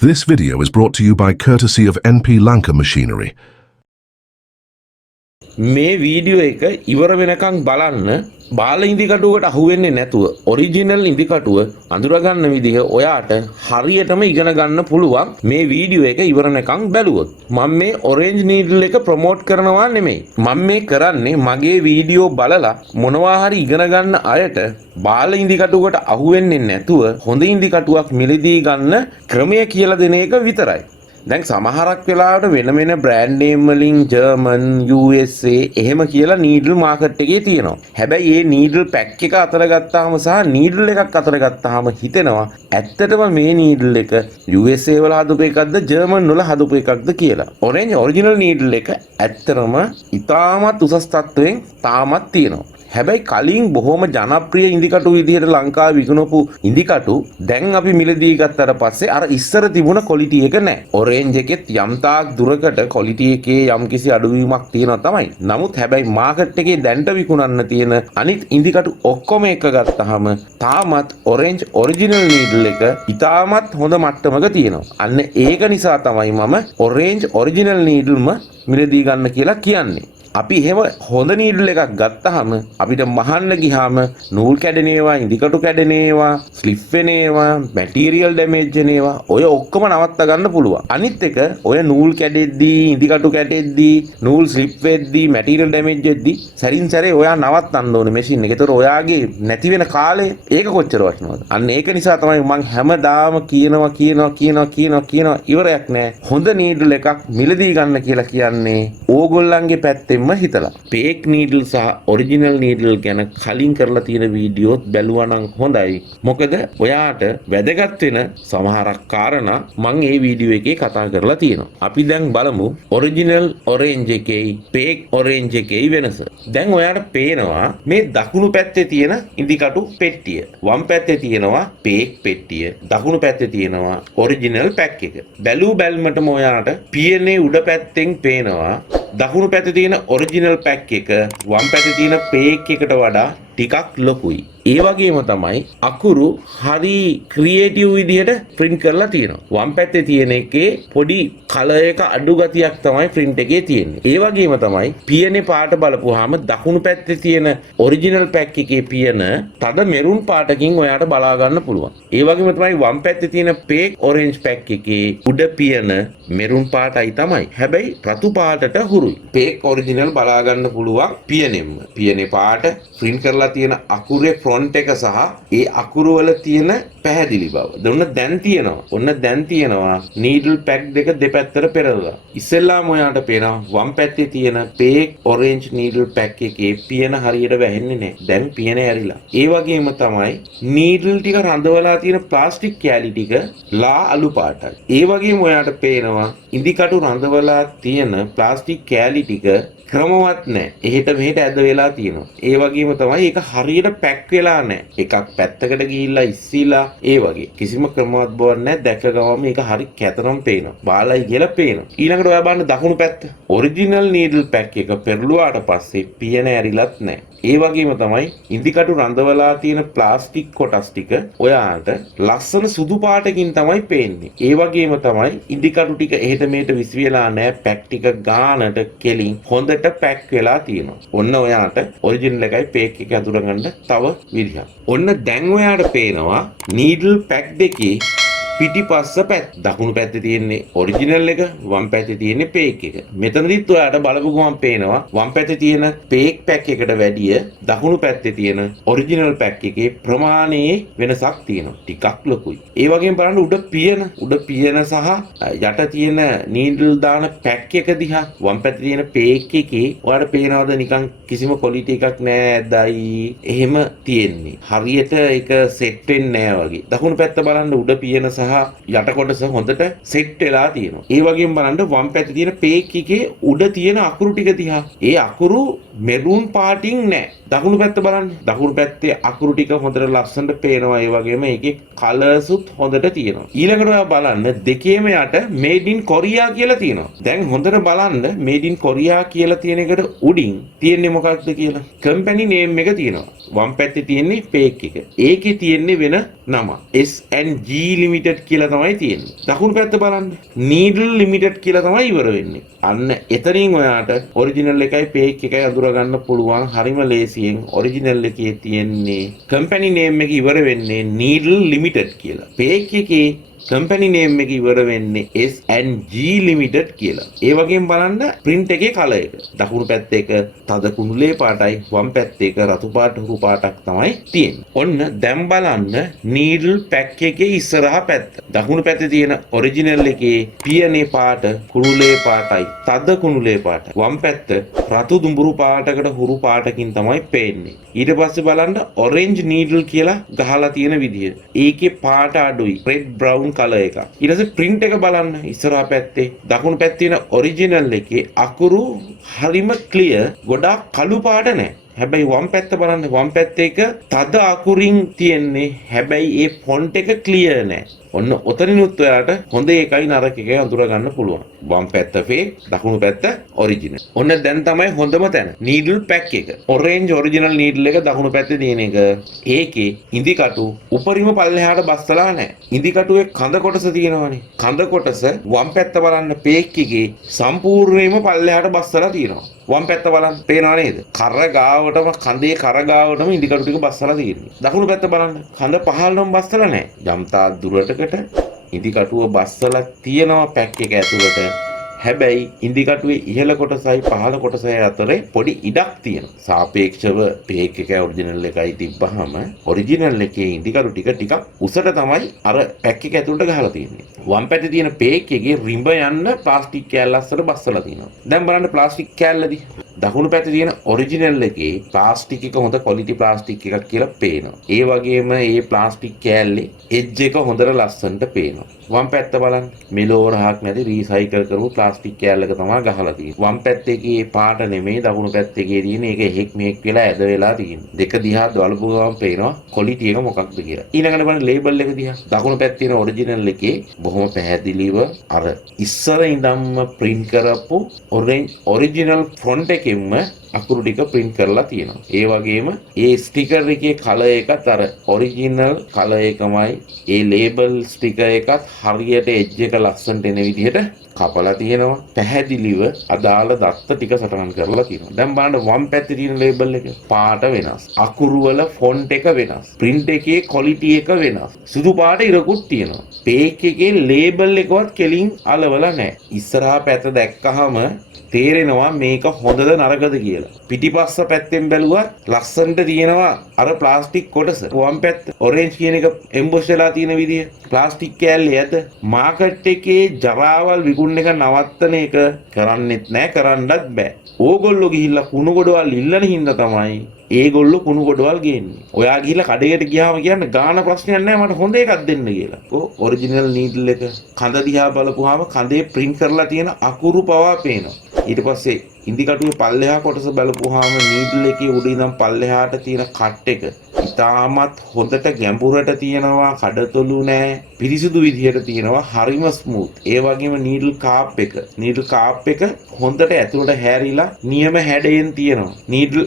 This video is brought to you by courtesy of NP Lanka Machinery. මේ video එක ඉවර වෙනකන් බලන්න බාල ඉදිකටුවකට අහුවෙන්නේ නැතුව ඔරිජිනල් ඉදිකටුව අඳුරගන්න විදිහ ඔයාට හරියටම ඉගෙන ගන්න පුළුවන් මේ වීඩියෝ එක ඉවර වෙනකන් බැලුවොත්. මම මේ ඔරෙන්ජ් නීඩල් එක ප්‍රොමෝට් කරනවා නෙමෙයි. මම මේ කරන්නේ මගේ වීඩියෝ බලලා මොනවා හරි ඉගෙන ගන්න අයට බාල ඉදිකටුවකට අහුවෙන්නේ නැතුව හොඳ ඉදිකටුවක් මිලදී ගන්න ක්‍රමය කියලා දෙන එක විතරයි. දැන් සමහරක් වෙලාවට වෙන වෙන බ්‍රෑන්ඩ් නේම් වලින් ජර්මන් USA එහෙම කියලා නීඩල් මාකට් එකේ තියෙනවා. හැබැයි මේ නීඩල් පැක් එක අතර ගත්තාම සහ නීඩල් එකක් අතර ගත්තාම හිතෙනවා ඇත්තටම මේ නීඩල් එක USA වල හදපු එකක්ද ජර්මන් වල හදපු එකක්ද කියලා. ඔරෙන්ජ් ඔරිජිනල් නීඩල් එක ඇත්තටම ඉතාමත් උසස් තත්ත්වයෙන් තාමත් තියෙනවා. හැබැයි කලින් බොහොම ජනප්‍රිය ඉදිකටු විදිහට ලංකාවේ විකුණපු ඉදිකටු දැන් අපි මිලදී ගත්තට පස්සේ අර ඉස්සර තිබුණ ක්වොලිටි එක නැහැ. ඔරෙන්ජ් එකෙත් යම් තාක් දුරකට ක්වොලිටි එකේ යම්කිසි අඩුවීමක් තියෙනවා තමයි. නමුත් හැබැයි මාකට් එකේ දැන්ට විකුණන්න තියෙන අනිත් ඉදිකටු ඔක්කොම එක ගත්තාම තාමත් ඔරෙන්ජ් ඔරිජිනල් නීඩල් එක ඉතාමත් හොඳ මට්ටමක තියෙනවා. අන්න ඒක නිසා තමයි මම ඔරෙන්ජ් ඔරිජිනල් නීඩල්ම මිලදී ගන්න කියලා කියන්නේ. අපි එහෙම හොඳ නීඩල් එකක් ගත්තාම අපිට මහන්න ගියාම නූල් කැඩෙනේවා ඉදිකටු කැඩෙනේවා ස්ලිප් වෙනේවා මැටීරියල් ඩැමේජ් වෙනේවා ඔය ඔක්කොම නවත්ත ගන්න පුළුවන්. අනිත් එක ඔය නූල් කැඩෙද්දී ඉදිකටු කැඩෙද්දී නූල් ස්ලිප් වෙද්දී මැටීරියල් ඩැමේජ් වෙද්දී සරින් සැරේ ඔයා නවත්තන්න ඕනේ මැෂින් එක. ඒතර ඔයාගේ නැති වෙන කාලේ ඒක කොච්චර වටිනවද? අන්න ඒක නිසා තමයි මම හැමදාම කියනවා ඉවරයක් නැහැ. හොඳ නීඩල් එකක් මිලදී ගන්න කියලා කියන්නේ ඕගොල්ලන්ගේ පැත්තෙන් හිතලා. පේක් නීඩල් සහ ඔරිජිනල් නීඩල් ගැන කලින් කරලා තියෙන වීඩියෝත් බැලුවා නම් හොඳයි. මොකද ඔයාට වැදගත් වෙන සමහරක් කාරණා මම මේ වීඩියෝ එකේ කතා කරලා තියෙනවා. අපි දැන් බලමු ඔරිජිනල් ඔරෙන්ජ් එකේ පේක් ඔරෙන්ජ් එකේ වෙනස. දැන් ඔයාට පේනවා මේ දකුණු පැත්තේ තියෙන ඉදිකටු පෙට්ටිය. වම් පැත්තේ තියෙනවා පේක් පෙට්ටිය. දකුණු පැත්තේ තියෙනවා ඔරිජිනල් පැක් එක. බැලූ බැල්මටම ඔයාට පියනේ උඩ පැත්තෙන් පේනවා දකුණු පැත්තේ තියෙන ඔරිජිනල් පැක් එක වම් පැත්තේ තියෙන පේක් එකට වඩා ටිකක් ලොකුයි. ඒ වගේම තමයි අකුරු හරි ක්‍රියේටිව් විදිහට print කරලා තියෙනවා. වම් පැත්තේ තියෙන එකේ පොඩි කලර් එක අඩු ගතියක් තමයි print එකේ තියෙන්නේ. ඒ වගේම තමයි පියනේ පාට බලපුවාම දකුණු පැත්තේ තියෙන ඔරිජිනල් පැක් එකේ පියන තද මෙරුන් පාටකින් ඔයාට බලා ගන්න පුළුවන්. ඒ වගේම තමයි වම් පැත්තේ තියෙන පේක් ඔරෙන්ජ් පැක් එකේ උඩ පියන මෙරුන් පාටයි තමයි. හැබැයි රතු පාටට හුරුයි. පේක් ඔරිජිනල් බලා ගන්න පුළුවන් පියනෙම. පියනේ පාට print කරලා තියෙන අකුරේ ෆොන්ට් එක සහ ඒ අකුරු වල තියෙන පැහැදිලි බව. ඔන්න දැන් තියෙනවා නීඩල් පැක් දෙක දෙපැත්තට පෙරලා. ඉස්සෙල්ලාම ඔයාට පේනවා වම් පැත්තේ තියෙන පේක් ඔරෙන්ජ් නීඩල් පැක් එකේ පියන හරියට වැහෙන්නේ නැහැ. දැන් පියන ඇරිලා. ඒ වගේම තමයි නීඩල් ටික රඳවලා තියෙන ප්ලාස්ටික් කෑලි ටික ලා අලු පාටයි. ඒ වගේම ඔයාට පේනවා ඉදිකටු රඳවලා තියෙන ප්ලාස්ටික් කෑලි ටික ක්‍රමවත් නැහැ. එහෙට මෙහෙට ඇද වෙලා තියෙනවා. ඒ වගේම තමයි ඒක හරියට පැක් වෙලා නැහැ. එකක් පැත්තකට ගිහිල්ලා ඉස්සිලා ඒ වගේ. කිසිම ක්‍රමවත් බවක් නැහැ. දැක ගමම මේක හරි කැතරම් පේනවා. බාලයි කියලා පේනවා. ඊළඟට ඔයා බලන්න දකුණු පැත්ත. ඔරිජිනල් නීඩල් පැක් එක පෙරළුවාට පස්සේ පියන ඇරිලත් නැහැ. ඒ වගේම තමයි ඉදිකටු රඳවලා තියෙන ප්ලාස්ටික් කොටස් ටික ඔයාට ලස්සන සුදු පාටකින් තමයි පේන්නේ. ඒ වගේම තමයි ඉදිකටු ටික එහෙට මෙහෙට විසිවිලා නැහැ. පැක් ටික ගානට කෙලින් හොඳට පැක් වෙලා තියෙනවා. ඔන්න ඔයාට ඔරිජිනල් එකයි පේක් එක අඳුරගන්න තව විදිහක්. ඔන්න දැන් ඔයාට පේනවා නීඩල් පැක් දෙකේ පිටිපස්ස පැත්ත. දකුණු පැත්තේ තියෙන්නේ ඔරිජිනල් එක වම් පැත්තේ තියෙන්නේ පේක් එක. මෙතනදිත් ඔයාට බලපු ගමන් පේනවා වම් පැත්තේ තියෙන පේක් පැක් එකට වැඩිය දකුණු පැත්තේ තියෙන ඔරිජිනල් පැක් එකේ ප්‍රමාණයේ වෙනසක් තියෙනවා. ටිකක් ලොකුයි. ඒ වගේම බලන්න උඩ පියන සහ යට තියෙන නීඩල් දාන පැක් එක දිහා වම් පැත්තේ තියෙන පේක් එකේ ඔයාට පේනවද නිකන් කිසිම ක්වොලිටි එකක් නැහැ ඇදයි එහෙම තියෙන්නේ. හරියට ඒක සෙට් වෙන්නේ නැහැ වගේ. දකුණු පැත්ත බලන්න උඩ පියන සහ යට කොටස හොඳට සෙට් වෙලා තියෙනවා. ඒ වගේම බලන්න වම් පැත්තේ තියෙන පේක් එකේ උඩ තියෙන අකුරු ටික දිහා ඒ අකුරු මෙරුන් පාටින් නැහැ. දකුණු පැත්ත බලන්න. දකුණු පැත්තේ අකුරු ටික හොඳට ලස්සනට පේනවා. ඒ වගේම ඒකේ කලර්ස් උත් හොඳට තියෙනවා. ඊළඟට ඔයා බලන්න දෙකේම යට මේඩ් ඉන් කොරියා කියලා තියෙනවා. දැන් හොඳට බලන්න මේඩ් ඉන් කොරියා කියලා තියෙන එකට උඩින් තියෙන්නේ මොකක්ද කියලා. කම්පැනි නේම් එක තියෙනවා. වම් පැත්තේ තියෙන්නේ පේක් එක. ඒකේ තියෙන්නේ වෙන නම. S&G Limited ලිමිටඩ් කියලා තමයි තියෙන්නේ. දකුණු පැත්ත බලන්න. නීඩල් ලිමිටඩ් කියලා තමයි ඉවර වෙන්නේ. අන්න එතනින් ඔයාට ඔරිජිනල් එකයි ෆේක් එකයි අඳුර ගන්න පුළුවන් හරිම ලේසියෙන්. ඔරිජිනල් එකේ තියෙන්නේ කම්පැනි නේම් එක ඉවර වෙන්නේ නීඩල් ලිමිටඩ් කියලා. ෆේක් එකේ කම්පැනි නේම් එක ඉවර වෙන්නේ S&G ලිමිටඩ් කියලා. ඒ වගේම බලන්න print එකේ කලර් එක. දකුණු පැත්තේ එක තද කුණුලේ පාටයි වම් පැත්තේ එක රතු පාට හුරු පාටක් තමයි තියෙන්නේ. ඔන්න දැන් බලන්න needle pack එකේ ඉස්සරහා පැත්ත. දකුණු පැත්තේ තියෙන ඔරිජිනල් එකේ පියනේ පාට කුණුලේ පාටයි තද කුණුලේ පාටයි. වම් පැත්ත රතු දුඹුරු පාටකට හුරු පාටකින් තමයි පේන්නේ. ඊට පස්සේ බලන්න orange needle කියලා ගහලා තියෙන විදිය. ඒකේ පාට අඩුයි. red brown කලර් එක. ඊට පස්සේ print එක බලන්න ඉස්සරහා පැත්තේ දකුණු පැත්තේ තියෙන ඔරිජිනල් එකේ අකුරු හරිම ක්ලියර් ගොඩාක් කළු පාට නැහැ. හැබැයි වම් පැත්ත බලන්න වම් පැත්තේ එක තද අකුරින් තියෙන්නේ. හැබැයි ඒ ෆොන්ට් එක ක්ලියර් නැහැ. ඔන්න ඔතනිනුත් ඔයාලට හොඳ එකයි නරක එකයි අඳුර ගන්න පුළුවන්. වම් පැත්ත ෆේක්, දකුණු පැත්ත ඔරිජිනල්. ඔන්න දැන් තමයි හොඳම තැන. නීඩල් පැක් එක. ඔරෙන්ජ් ඔරිජිනල් නීඩල් එක දකුණු පැත්තේ තියෙන එක. ඒකේ ඉදි කටු උපරිම පල්ලෙහාට බස්සලා නැහැ. ඉදි කටුවේ කඳ කොටස තියෙනවනේ. කඳ කොටස වම් පැත්ත බලන්න ෆේක් එකේ සම්පූර්ණයෙන්ම පල්ලෙහාට බස්සලා තියෙනවා. වම් පැත්ත බලන්න පේනව නේද? කර ගාවටම කඳේ කර ගාවටම ඉදි කටු ටික බස්සලා තියෙනවා. දකුණු පැත්ත බලන්න කඳ පහළටම බස්සලා නැහැ. යම්තා දුරට ඉදි කටුව බස්සලා තියෙනවා පැක් එක ඇතුළට. හැබැයි ඉදි කටුවේ ඉහළ කොටසයි පහළ කොටසයි අතරේ පොඩි ඉඩක් තියෙනවා. සාපේක්ෂව ෆේක් එක ඔරිජිනල් එකයි තිබ්බහම ඔරිජිනල් එකේ ඉදි කටු ටික උසට තමයි අර පැක් එක ඇතුළට ගහලා තියෙන්නේ. වම් පැත්තේ තියෙන ෆේක් එකේ රිඹ යන්න ප්ලාස්ටික් කෑල්ල අස්සට බස්සලා තියෙනවා. දැන් බලන්න ප්ලාස්ටික් කෑල්ලදී දකුණු පැත්තේ තියෙන ඔරිජිනල් එකේ ප්ලාස්ටික් එක හොඳ ක්වොලිටි ප්ලාස්ටික් එකක් කියලා පේනවා. ඒ වගේම මේ ප්ලාස්ටික් කෑල්ලේ එජ් එක හොඳට ලස්සනට පේනවා. වම් පැත්ත බලන්න මෙලෝ රහක් නැති රීසයිකල් කරපු ප්ලාස්ටික් කෑල්ලක තමයි ගහලා තියෙන්නේ. වම් පැත්තේ කී පාට නෙමෙයි දකුණු පැත්තේ තියෙන එක එහෙක් මෙහෙක් වෙලා ඇද වෙලා තියෙන්නේ. දෙක දිහා බලපු ගමන් පේනවා ක්වොලිටි එක මොකක්ද කියලා. ඊළඟට බලන්න ලේබල් එක දිහා. දකුණු පැත්තේ තියෙන ඔරිජිනල් එකේ බොහොම පැහැදිලිව අර ඉස්සර ඉඳන්ම print කරපු ඔරිජිනල් ෆොන්ට් එකෙන්ම අකුරු ටික print කරලා තියෙනවා. ඒ වගේම ඒ ස්ටිකර් එකේ කලර් එකත් අර ඔරිජිනල් කලර් එකමයි. ඒ ලේබල් ස්ටිකර් එකත් හරියට එජ් එක ලස්සනට එන විදිහට කපලා තියෙනවා. පැහැදිලිව අදාළ දත්ත ටික සටහන් කරලා තියෙනවා. දැන් බලන්න වම් පැත්තේ තියෙන ලේබල් එක පාට වෙනස්. අකුරු වල ෆොන්ට් එක වෙනස්. print එකේ ක්වොලිටි එක වෙනස්. සුදු පාට ඉරකුත් තියෙනවා. පේක් එකේ ලේබල් එකවත් කෙලින් අලවලා නැහැ. ඉස්සරහා පැත්ත දැක්කහම තේරෙනවා මේක හොඳද නරකද කියලා. පිටිපස්ස පැත්තෙන් බැලුවත් ලස්සනට තියෙනවා අර ප්ලාස්ටික් කොටස. වම් පැත්ත ඔරෙන්ජ් කියන එක එම්බොස් වෙලා තියෙන විදිය. ප්ලාස්ටික් කෑල්ලේ ඇද මාකට් එකේ ජරාවල් විකුණන එක නවත්තන එක කරන්නෙත් නැහැ, කරන්නත් බෑ. ඕගොල්ලෝ ගිහිල්ලා කුණු ගොඩවල් ඉල්ලන හින්දා තමයි ඒගොල්ලෝ කුණු ගොඩවල් ගේන්නේ. ඔයා ගිහිල්ලා කඩේට ගියාම කියන්නේ ගාන ප්‍රශ්නයක් නැහැ මට හොඳ එකක් දෙන්න කියලා. ඔරිජිනල් නීඩල් එක කඳ දිහා බලපුවාම කඳේ print කරලා තියෙන අකුරු පවා පේනවා. ඊට පස්සේ ඉදි කටුවේ පල්ලෙහා කොටස බලපුවාම නීඩල් එකේ උඩ ඉඳන් පල්ලෙහාට තියෙන කට් එක ඉතාමත් හොඳට ගැඹුරට තියෙනවා. කඩතොළු නැහැ. පිරිසිදු විදිහට තියෙනවා. හරිම ස්මූත්. ඒ වගේම නීඩල් කාප් එක එක හොඳට ඇතුළට හැරිලා නියම හැඩයෙන් තියෙනවා. නීඩල්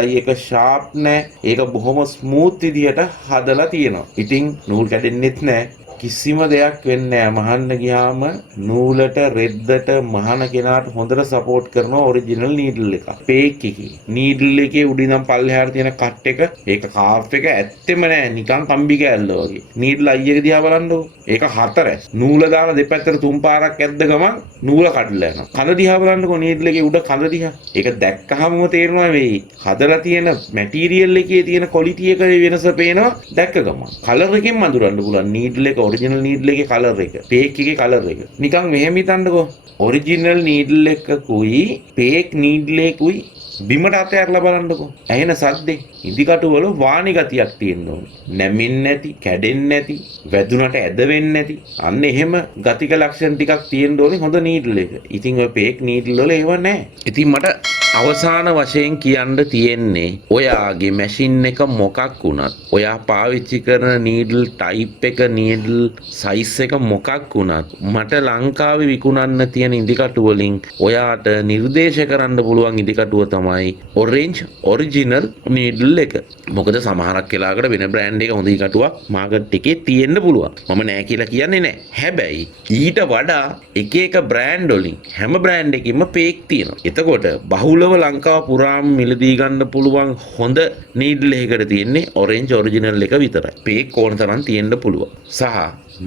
අයි එක ෂාප් නැහැ. ඒක බොහොම ස්මූත් විදිහට හදලා තියෙනවා. ඉතින් නූල් කැඩෙන්නෙත් නැහැ. කිසිම දෙයක් වෙන්නේ නැහැ. මහන්න ගියාම නූලට රෙද්දට මහන කෙනාට හොඳට සපෝට් කරන ඔරිජිනල් නීඩල් එක. ෆේක් එකේ නීඩල් එකේ උඩින් පල්ලෙහාට තියෙන කට් එක ඒක කාප් එක ඇත්තෙම නෑ. නිකන් කම්බි කෑල්ල වගේ. නීඩල් අයි එක දිහා බලන්නකො. ඒක හතරයි. නූල දාලා දෙපැත්තට තුන් පාරක් ඇද්ද ගමන් නූල කඩලා යනවා. කඳ දිහා බලන්නකො නීඩල් එකේ උඩ කඳ දිහා. ඒක දැක්කහම තේරෙනවා මේ හදලා තියෙන මැටීරියල් එකේ තියෙන ක්වොලිටි එකේ වෙනස පේනවා දැක්ක ගමන්. කලර් එකෙන් අඳුරන්න පුළුවන් නීඩල් එක ඔරිජිනල් නීඩල් එකේ කලර් එක, ෆේක් එකේ කලර් එක. නිකන් මෙහෙම හිතන්නකෝ. ඔරිජිනල් නීඩල් එකකුයි ෆේක් නීඩල් එකකුයි බිමට අතහැරලා බලන්නකෝ. ඇහෙන සද්දේ ඉදිකටු වල වාණි ගතියක් තියෙන්න ඕනේ. නැමින් නැති, කැඩෙන්නේ නැති, වැදුනට ඇද වෙන්නේ නැති. අන්න එහෙම ගතික ලක්ෂණ ටිකක් තියෙන්න ඕනේ හොඳ නීඩල් එක. ඉතින් ඔය ෆේක් නීඩල් වල ඒව නැහැ. ඉතින් මට අවසාන වශයෙන් කියන්න තියෙන්නේ ඔයාගේ මැෂින් එක මොකක් වුණත් ඔයා පාවිච්චි කරන නීඩල් ටයිප් එක නීඩල් සයිස් එක මොකක් වුණත් මට ලංකාවේ විකුණන්න තියෙන ඉදිකටු වලින් ඔයාට නිර්දේශ කරන්න පුළුවන් ඉදිකටුව තමයි ඔරෙන්ජ් ඔරිජිනල් නීඩල් එක. මොකද සමහරක් වෙලාවකට වෙන බ්‍රෑන්ඩ් එක හොඳ ඉදිකටුවක් මාකට් එකේ තියෙන්න පුළුවන්. මම නෑ කියලා කියන්නේ නෑ. හැබැයි ඊට වඩා එක එක බ්‍රෑන්ඩ් වලින් හැම බ්‍රෑන්ඩ් එකකින්ම ෆේක් තියෙනවා. එතකොට බහුලව ලංකාව පුරාම මිලදී ගන්න පුළුවන් හොඳ නීඩල් එකකට තියෙන්නේ ඔරෙන්ජ් ඔරිජිනල් එක විතරයි. ෆේක් ඕන තරම් තියෙන්න පුළුවන්. සහ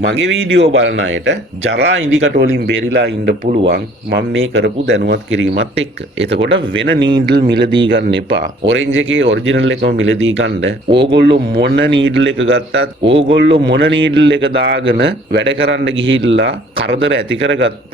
මගේ වීඩියෝ බලන අයට ජරා ඉදිකටු වලින් බේරිලා ඉන්න පුළුවන් මම මේ කරපු දැනුවත් කිරීමත් එක්ක. එතකොට වෙන නීඩල් මිලදී ගන්න එපා. ඔරෙන්ජ් එකේ ඔරිජිනල් එකම මිලදී ගන්න. ඕගොල්ලෝ මොන නීඩල් එක ගත්තත් ඕගොල්ලෝ මොන නීඩල් එක දාගෙන වැඩ කරන්න ගිහිල්ලා කරදර ඇති කරගත්තත්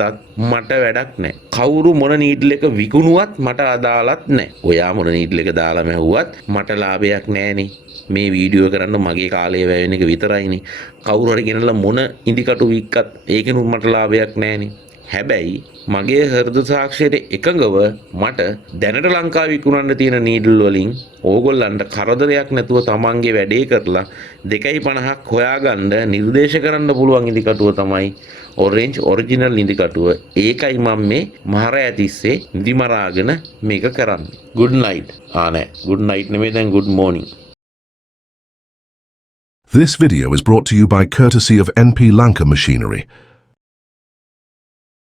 මට වැඩක් නැහැ. කවුරු මොන නීඩල් එක විකුණුවත් මට අදාළත් නැහැ. ඔයා මොන නීඩල් එක දාලා මැහුවත් මට ලාභයක් නැහැනේ. මේ වීඩියෝ කරන්න මගේ කාලය වැය වෙන එක විතරයිනේ. කවුරු හරි ගෙනල්ලා මොන ඉදිකටු වික්කත් ඒකෙනුත් මට ලාභයක් නැහැනේ. හැබැයි මගේ හෘද සාක්ෂියට එකඟව මට දැනට ලංකාවේ විකුණන්න තියෙන නීඩල් වලින් ඕගොල්ලන්ට කරදරයක් නැතුව තමන්ගේ වැඩේ කරලා 2.50ක් හොයාගන්න නිර්දේශ කරන්න පුළුවන් ඉදිකටුව තමයි ඔරෙන්ජ් ඔරිජිනල් ඉදිකටුව. ඒකයි මම මේ මහරය ඇතිස්සේ නිදි මරාගෙන මේක කරන්නේ. good night. නෑ good night නෙමෙයි දැන් good morning. This video is brought to you by courtesy of NP Lanka Machinery.